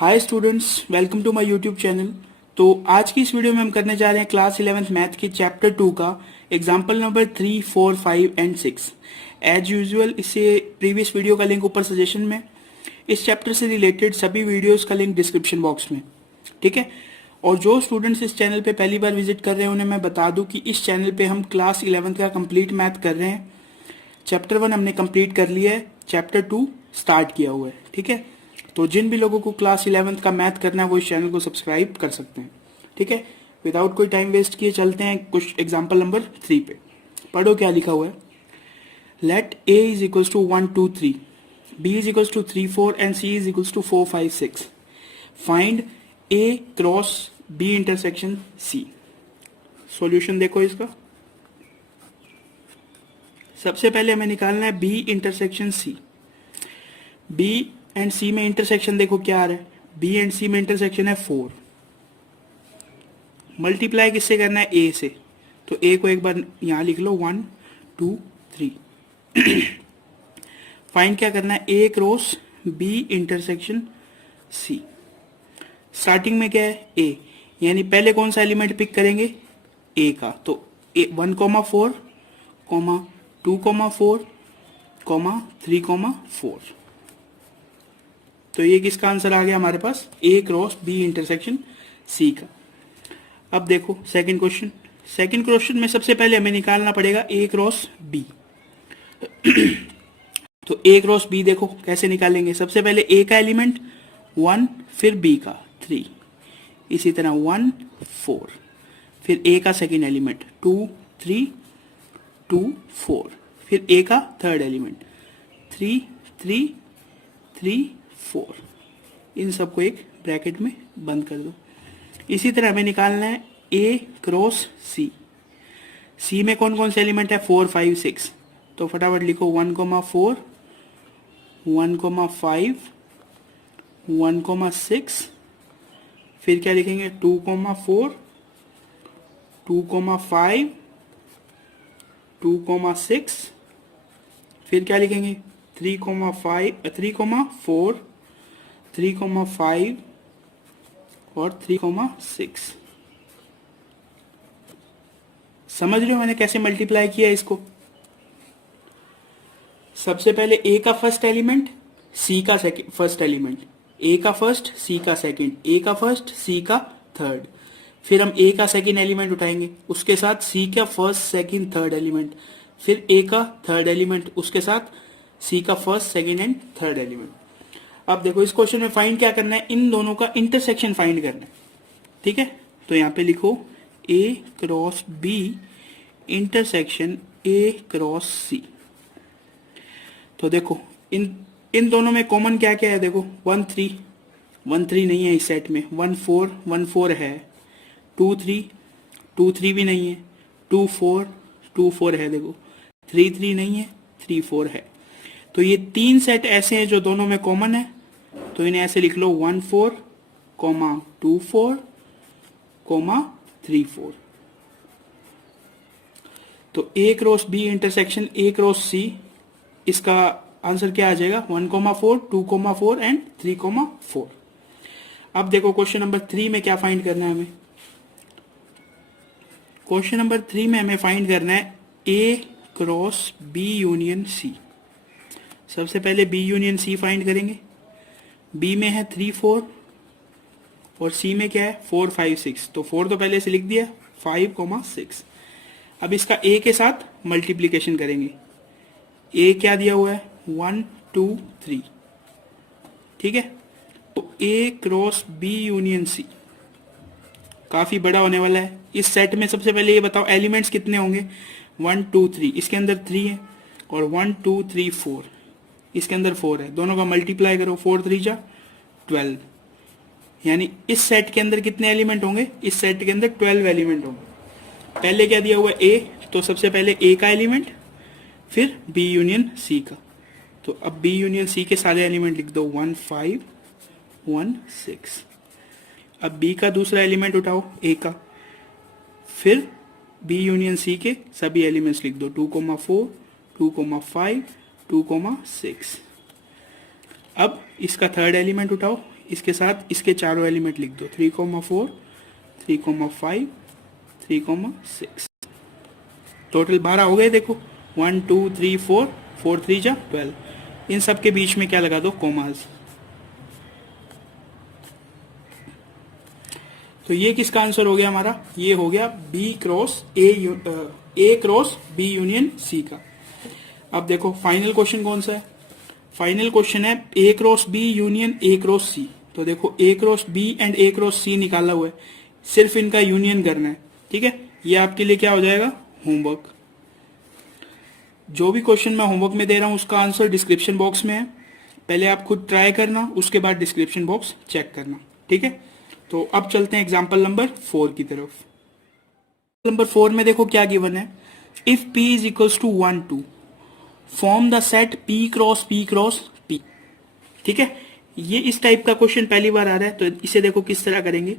Hi students, welcome to my YouTube channel. तो आज की इस वीडियो में हम करने जा रहे हैं क्लास 11th मैथ के चैप्टर 2 का example number 3, 4, 5 and 6। As usual इससे प्रीवियस वीडियो का लिंक ऊपर सजेशन में, इस चैप्टर से रिलेटेड सभी वीडियोस का लिंक डिस्क्रिप्शन बॉक्स में, ठीक है। और जो स्टूडेंट्स इस चैनल पे पहली बार विजिट कर रहे हैं उन्हें मैं बता दूं कि इस चैनल पे हम क्लास 11th का कंप्लीट मैथ कर रहे हैं। चैप्टर 1 हमने कंप्लीट कर लिया है, चैप्टर 2 स्टार्ट किया हुआ है, ठीक है। तो जिन भी लोगों को क्लास 11th का मैथ करना है वो इस चैनल को सब्सक्राइब कर सकते हैं, ठीक है। विदाउट कोई टाइम वेस्ट किए चलते हैं कुछ एग्जाम्पल नंबर 3 पे। पढ़ो क्या लिखा हुआ है। Let a is equals to 1 2 3, b is equals to 3 4 and c is equals to 4 5 6। Find a cross b intersection c। Solution देखो इसका। सबसे पहले हमें निकालना है b intersection c। b and c में इंटरसेक्शन देखो क्या आ रहा है। b एंड c में इंटरसेक्शन है 4। मल्टीप्लाई किससे करना है? a से। तो a को एक बार यहां लिख लो 1 2 3। फाइंड क्या करना है? a cross b intersection c। Starting में क्या है? a, यानी पहले कौन सा एलिमेंट पिक करेंगे? a का। तो 1 4 2 4 3 4। तो ये किसका आंसर आ गया हमारे पास? a cross b intersection c का। अब देखो सेकंड क्वेश्चन। सेकंड क्वेश्चन में सबसे पहले हमें निकालना पड़ेगा a क्रॉस b। तो a क्रॉस b देखो कैसे निकालेंगे। सबसे पहले a का एलिमेंट 1, फिर b का 3, इसी तरह 1 4, फिर a का सेकंड एलिमेंट 2 3 2 4, फिर a का थर्ड एलिमेंट 3 3 3 4। इन सबको एक ब्रैकेट में बंद कर दो। इसी तरह हमें निकालना है a क्रॉस c। c में कौन कौन से एलिमेंट है? 4 5 6। तो फटाफट लिखो 1 4 1 5 1 6। फिर क्या लिखेंगे? 2 4 2 5 2 6। फिर क्या लिखेंगे? 3 5 3 4 3 5 और 3 6। समझ रहे हो मैंने कैसे मल्टीप्लाई किया इसको? सबसे पहले a का फर्स्ट एलिमेंट, c का फर्स्ट एलिमेंट, a का फर्स्ट c का सेकंड, a का फर्स्ट c का थर्ड। फिर हम a का सेकंड एलिमेंट उठाएंगे, उसके साथ c का फर्स्ट सेकंड थर्ड एलिमेंट, फिर a का थर्ड एलिमेंट, उसके साथ c का first second and third element. अब देखो इस क्वेश्चन में फाइंड क्या करना है? इन दोनों का इंटरसेक्शन फाइंड करना है, ठीक है। तो यहां पे लिखो a cross b intersection a cross c। तो देखो इन दोनों में कॉमन क्या क्या है? देखो 1 3 नहीं है इस सेट में, 1 4 है, 2 3 भी नहीं है, 2 4 है, देखो 3 3 नहीं है, 3 4 है। तो ये तीन सेट ऐसे हैं जो दोनों में कॉमन है। तो इन्हें ऐसे लिख लो 1 4 2 4 3 4। तो a cross b intersection a cross c, इसका आंसर क्या आ जाएगा? 1 4 2 4 एंड 3 4। अब देखो क्वेश्चन नंबर 3 में क्या फाइंड करना है हमें। क्वेश्चन नंबर 3 में हमें फाइंड करना है a cross b union c। सबसे पहले b यूनियन c फाइंड करेंगे। b में है 3 4 और c में क्या है? 4 5 6। तो 4 तो पहले से लिख दिया, 5 6। अब इसका a के साथ मल्टीप्लीकेशन करेंगे। a क्या दिया हुआ है? 1 2 3, ठीक है। तो a cross b union c काफी बड़ा होने वाला है। इस सेट में सबसे पहले ये बताओ एलिमेंट्स कितने होंगे? 1 2 3, इसके अंदर 3 है, और 1 2 3 4, इसके अंदर 4 है। दोनों का मल्टीप्लाई करो, 4 3 जा 12। यानी इस सेट के अंदर कितने एलिमेंट होंगे? इस सेट के अंदर 12 एलिमेंट होंगे। पहले क्या दिया हुआ है? a। तो सबसे पहले a का एलिमेंट, फिर b यूनियन c का। तो अब b यूनियन c के सारे एलिमेंट लिख दो, 1 5 1 6। अब b का दूसरा एलिमेंट उठाओ, a का, फिर b यूनियन c के सभी एलिमेंट्स लिख दो, 2 4 2 5 2 6। अब इसका थर्ड एलिमेंट उठाओ, इसके साथ इसके चारों एलिमेंट लिख दो, 3,4, 3,5, 3,6। टोटल 12 हो गए। देखो 1 2 3 4, 4 3 जा 12। इन सब के बीच में क्या लगा दो, कोमास। तो ये किसका आंसर हो गया हमारा, ये हो गया B cross A cross B union C का। अब देखो फाइनल क्वेश्चन कौन सा है, फाइनल क्वेश्चन है A cross B union A cross C. तो देखो A cross B and A cross C निकाला हुआ है, सिर्फ इनका यूनियन करना है। ठीक है, ये आपके लिए क्या हो जाएगा, होमवर्क। जो भी क्वेश्चन मैं होमवर्क में दे रहा हूं उसका आंसर डिस्क्रिप्शन बॉक्स में है, पहले आप खुद ट्राई करना, उसके बाद डिस्क्रिप्शन बॉक्स चेक करना। ठीक है, तो अब चलते हैं एग्जाम्पल नंबर 4 की तरफ। नंबर 4 में देखो क्या गिवन है, if P is equals to 1 2 form the set P cross P cross P। ठीक है, ये इस टाइप का क्वेश्चन पहली बार आ रहा है, तो इसे देखो किस तरह करेंगे।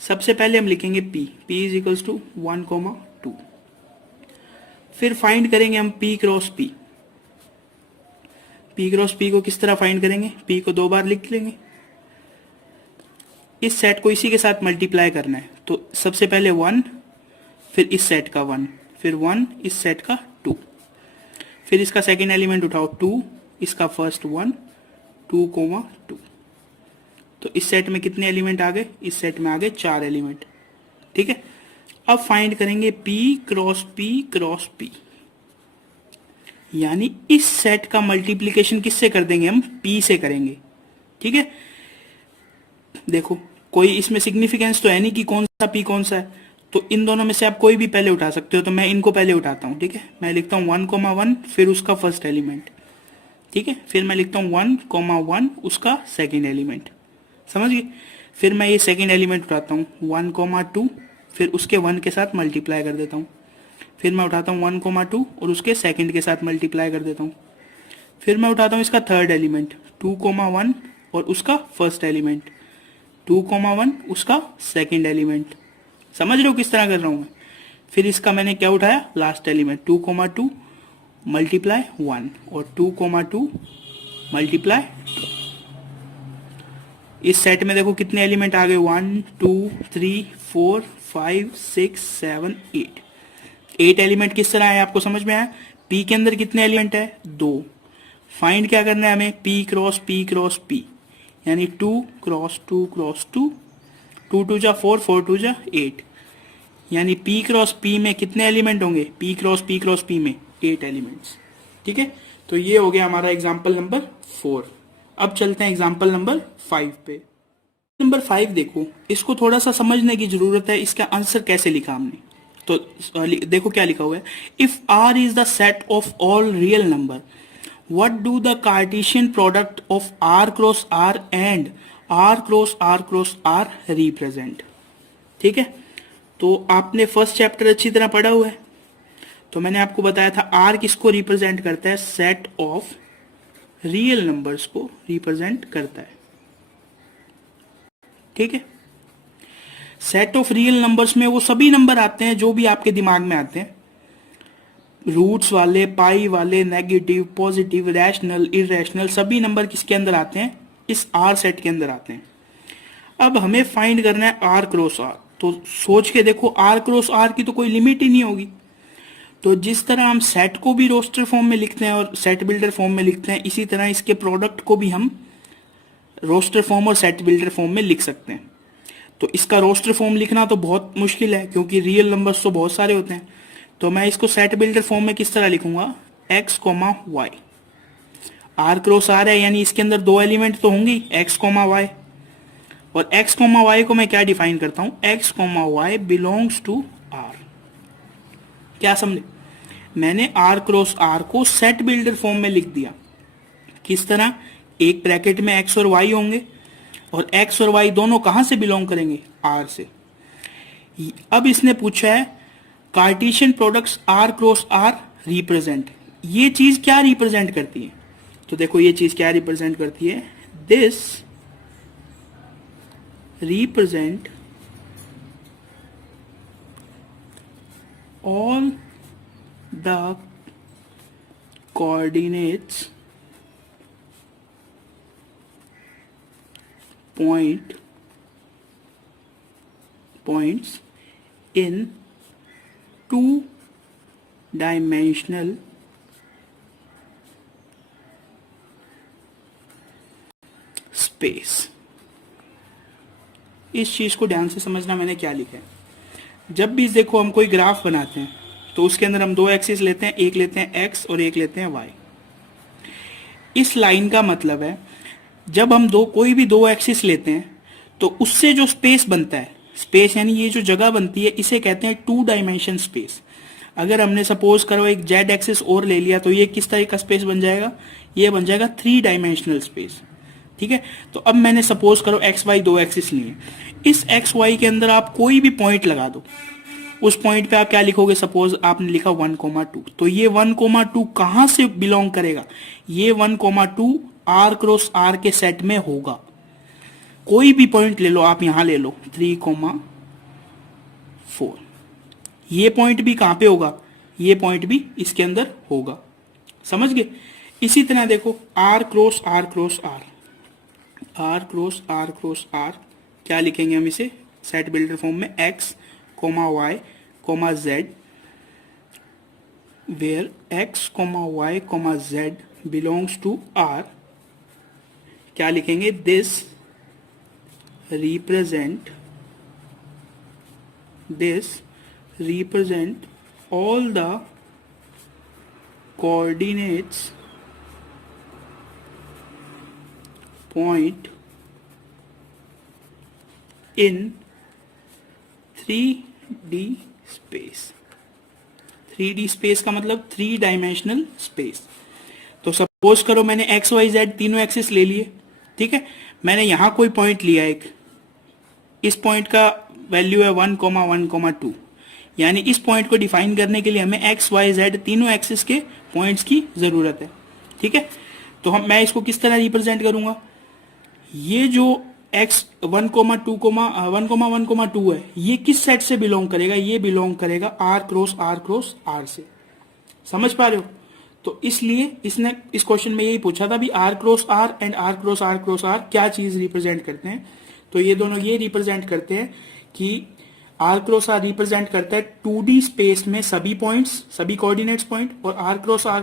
सबसे पहले हम लिखेंगे P इज इक्वल्स टू 1, 2। फिर फाइंड करेंगे हम P cross P। P cross P को किस तरह फाइंड करेंगे, P को 2 बार लिख लेंगे, इस सेट को इसी के साथ मल्टीप्लाई करना है। तो सबसे पहले 1, फिर इस सेट का 1, फिर 1 इस सेट का 2, फिर इसका सेकेंड एलिमेंट उठाओ 2, इसका फर्स्ट 1, 2, 2। तो इस सेट में कितने एलिमेंट आ गए, इस सेट में आ गए 4 एलिमेंट। ठीक है, अब फाइंड करेंगे P cross P cross P, यानी इस सेट का मल्टीप्लीकेशन किससे कर देंगे, हम P से करेंगे। ठीक है, देखो कोई इसमें सिग्निफिकेंस तो है नहीं कि कौन सा P कौन सा है, तो इन दोनों में से आप कोई भी पहले उठा सकते हो, तो मैं इनको पहले उठाता हूं। ठीक है, मैं लिखता हूं 1, 1, फिर उसका फर्स्ट एलिमेंट। ठीक है, फिर मैं लिखता हूं 1, 1 उसका सेकेंड एलिमेंट, समझ गए। फिर मैं ये सेकेंड एलिमेंट उठाता हूँ 1, 2, फिर उसके 1 के साथ मल्टीप्लाई कर देता हूँ। फिर मैं उठाता हूँ 1, 2 और उसके सेकेंड के साथ मल्टीप्लाई कर देता हूँ। फिर मैं उठाता हूँ इसका थर्ड एलिमेंट 2, 1 और उसका फर्स्ट एलिमेंट, 2, 1 उसका सेकेंड एलिमेंट। समझ रहे हो किस तरह कर रहा हूँ मैं। फिर इसका मैंने क्या उठाया, लास्ट एलिमेंट 2, 2 मल्टीप्लाई 1 और 2, 2 मल्टीप्लाई 2। इस सेट में देखो कितने एलिमेंट आ गए, 1 2 3 4 5 6 7 8। 8 एलिमेंट किस तरह है आपको समझ में आया। P के अंदर कितने एलिमेंट है, 2। फाइंड क्या करना है हमें, P cross P cross P, यानी 2 क्रॉस 2 क्रॉस 2, 2 2 जा 4, 4 2 जा 8, यानी P क्रॉस P में कितने एलिमेंट होंगे, P क्रॉस P में 8 एलिमेंट्स। ठीक है, तो ये हो गया हमारा एग्जाम्पल नंबर 4। अब चलते हैं एग्जाम्पल नंबर 5 पे। नंबर 5 देखो, इसको थोड़ा सा समझने की जरूरत है, इसका आंसर कैसे लिखा हमने। तो देखो क्या लिखा हुआ है, if R is the set of all real number, what do the Cartesian product of R cross R and R cross R cross R represent। ठीक है, तो आपने फर्स्ट चैप्टर अच्छी तरह पढ़ा हुआ है, तो मैंने आपको बताया था R किसको रिप्रेजेंट करता है, सेट ऑफ रियल नंबर्स को रिप्रेजेंट करता है। ठीक है, सेट ऑफ रियल नंबर्स में वो सभी नंबर आते हैं जो भी आपके दिमाग में आते हैं, रूट्स वाले, पाई वाले, नेगेटिव, पॉजिटिव, रैशनल, इरेशनल, सभी नंबर किसके अंदर आते हैं, इस आर सेट के अंदर आते हैं। अब हमें फाइंड करना है आर क्रॉस आर। तो सोच के देखो, आर क्रॉस आर की तो कोई लिमिट ही नहीं होगी। तो जिस तरह हम सेट को भी रोस्टर फॉर्म में लिखते हैं और सेट बिल्डर फॉर्म में लिखते हैं, इसी तरह इसके प्रोडक्ट को भी हम रोस्टर फॉर्म और सेट बिल्डर फॉर्म में लिख सकते हैं। तो इसका रोस्टर फॉर्म लिखना तो बहुत मुश्किल है, क्योंकि रियल नंबर्स तो बहुत सारे होते हैं। तो मैं इसको सेट बिल्डर फॉर्म में किस तरह लिखूंगा, x, y। R cross R है, यानी इसके अंदर 2 एलिमेंट तो होंगे, x, y। और x, y को मैं क्या डिफाइन करता हूं, x, y belongs to r। क्या समझे, मैंने r क्रॉस r को सेट बिल्डर फॉर्म में लिख दिया। किस तरह, एक ब्रैकेट में x और y होंगे, और x और y दोनों कहां से बिलोंग करेंगे, r से। अब इसने पूछा है Cartesian products R cross R represent, ये चीज क्या रिप्रेजेंट करती है। तो देखो ये चीज क्या रिप्रेजेंट करती है, this represent all the coordinates points in two-dimensional space. इस चीज को ध्यान से समझना मैंने क्या लिखा है। जब भी देखो हम कोई ग्राफ बनाते हैं तो उसके अंदर हम दो एक्सिस लेते हैं, एक लेते हैं एक्स और एक लेते हैं वाई। इस लाइन का मतलब है जब हम कोई भी दो एक्सिस लेते हैं तो उससे जो स्पेस बनता है, स्पेस यानी ये जो जगह बनती है, इसे कहते हैं टू डायमेंशन स्पेस। अगर हमने सपोज करो एक जेड एक्सिस और ले लिया तो ये किस तरह का स्पेस बन जाएगा, ये बन जाएगा थ्री डायमेंशनल स्पेस। ठीक है, तो अब मैंने सपोज करो एक्स वाई दो एक्सिस लिए, इस एक्स वाई के अंदर आप कोई भी पॉइंट लगा दो, उस पॉइंट पे आप क्या लिखोगे, सपोज आपने लिखा 1,2, तो ये 1,2 कहां से बिलोंग करेगा, ये 1,2 आर क्रॉस आर के सेट में होगा। कोई भी पॉइंट ले लो, आप यहां ले लो 3,4, ये पॉइंट भी कहां पे होगा, ये पॉइंट भी इसके अंदर होगा। समझ गए। इसी तरह देखो R cross R cross R, R cross R cross R, क्या लिखेंगे हम इसे सेट बिल्डर फॉर्म में, x comma y comma z, where x comma y comma z belongs to R. क्या लिखेंगे, this represent all the coordinates point in 3D space। 3D space का मतलब three dimensional space. तो suppose करो मैंने x y z तीनों axis ले लिए, ठीक है, मैंने यहां कोई पॉइंट लिया एक, इस पॉइंट का वैल्यू है 1,1,2, यानी इस पॉइंट को डिफाइन करने के लिए हमें एक्स वाई जेड तीनों एक्सिस के पॉइंट्स की जरूरत है। ठीक है, तो मैं इसको किस तरह रिप्रेजेंट करूंगा, ये जो x 1,2 है ये किस सेट से बिलोंग करेगा, ये बिलोंग करेगा r क्रॉस r से। समझ पा रहे हो। तो इसलिए इसने इस क्वेश्चन में यही पूछा था भी r cross r and r cross r क्या चीज रिप्रेजेंट करते हैं। तो ये दोनों ये रिप्रेजेंट करते हैं कि r क्रॉस r रिप्रेजेंट करता है 2D स्पेस में सभी पॉइंट्स, सभी कोऑर्डिनेट्स पॉइंट, और r क्रॉस r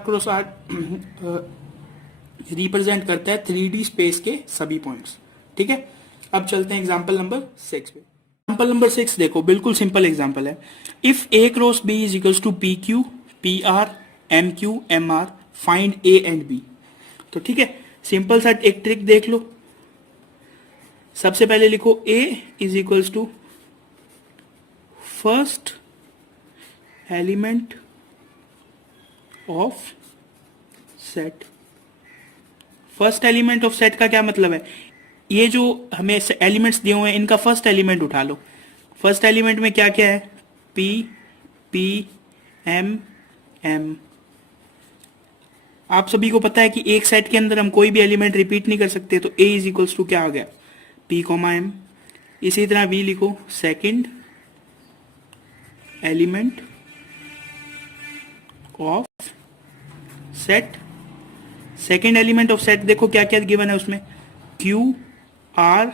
रिप्रेजेंट करता है 3D स्पेस के सभी पॉइंट्स। ठीक है, अब चलते हैं एग्जांपल नंबर 6 पे। एग्जांपल नंबर 6 देखो, बिल्कुल सिंपल एग्जांपल है। If a cross b is equals to P Q P R M Q M R, find a and b। तो ठीक है, सिंपल सा एक ट्रिक देख लो। सबसे पहले लिखो a is equals to first element of set. First element of set का क्या मतलब है, ये जो हमें एलिमेंट्स दिए हुए हैं इनका फर्स्ट एलिमेंट उठा लो। फर्स्ट एलिमेंट में क्या क्या है, p p m m। आप सभी को पता है कि एक सेट के अंदर हम कोई भी एलिमेंट रिपीट नहीं कर सकते, तो a इज इक्वल्स टू क्या आ गया, p कोमा m। इसी तरह v लिखो, second element of set. Second element of set देखो क्या क्या गिवन है उसमें, क्यू आर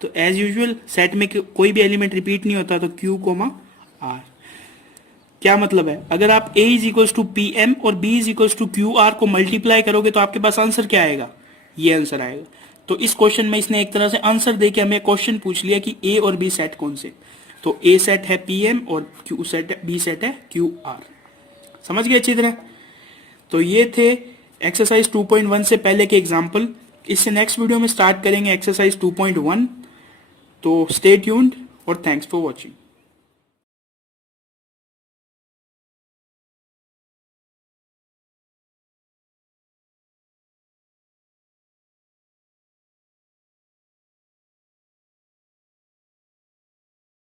तो एज यूजुअल सेट में कोई भी एलिमेंट रिपीट नहीं होता, तो क्यू कोमा आर। क्या मतलब है, अगर आप a is equals to P M और b is equals to Q R को मल्टीप्लाई करोगे तो आपके पास आंसर क्या आएगा, ये आंसर आएगा। तो इस क्वेश्चन में इसने एक तरह से आंसर देके हमें क्वेश्चन पूछ लिया कि a और b सेट कौन से। तो a सेट है पी एम और q सेट है, b सेट है क्यू आर। समझ गए अच्छी तरह। तो ये थे एक्सरसाइज 2.1 से पहले के एग्जाम्पल। इससे नेक्स्ट वीडियो में स्टार्ट करेंगे एक्सरसाइज 2.1। तो स्टे ट्यून्ड और थैंक्स फॉर वॉचिंग।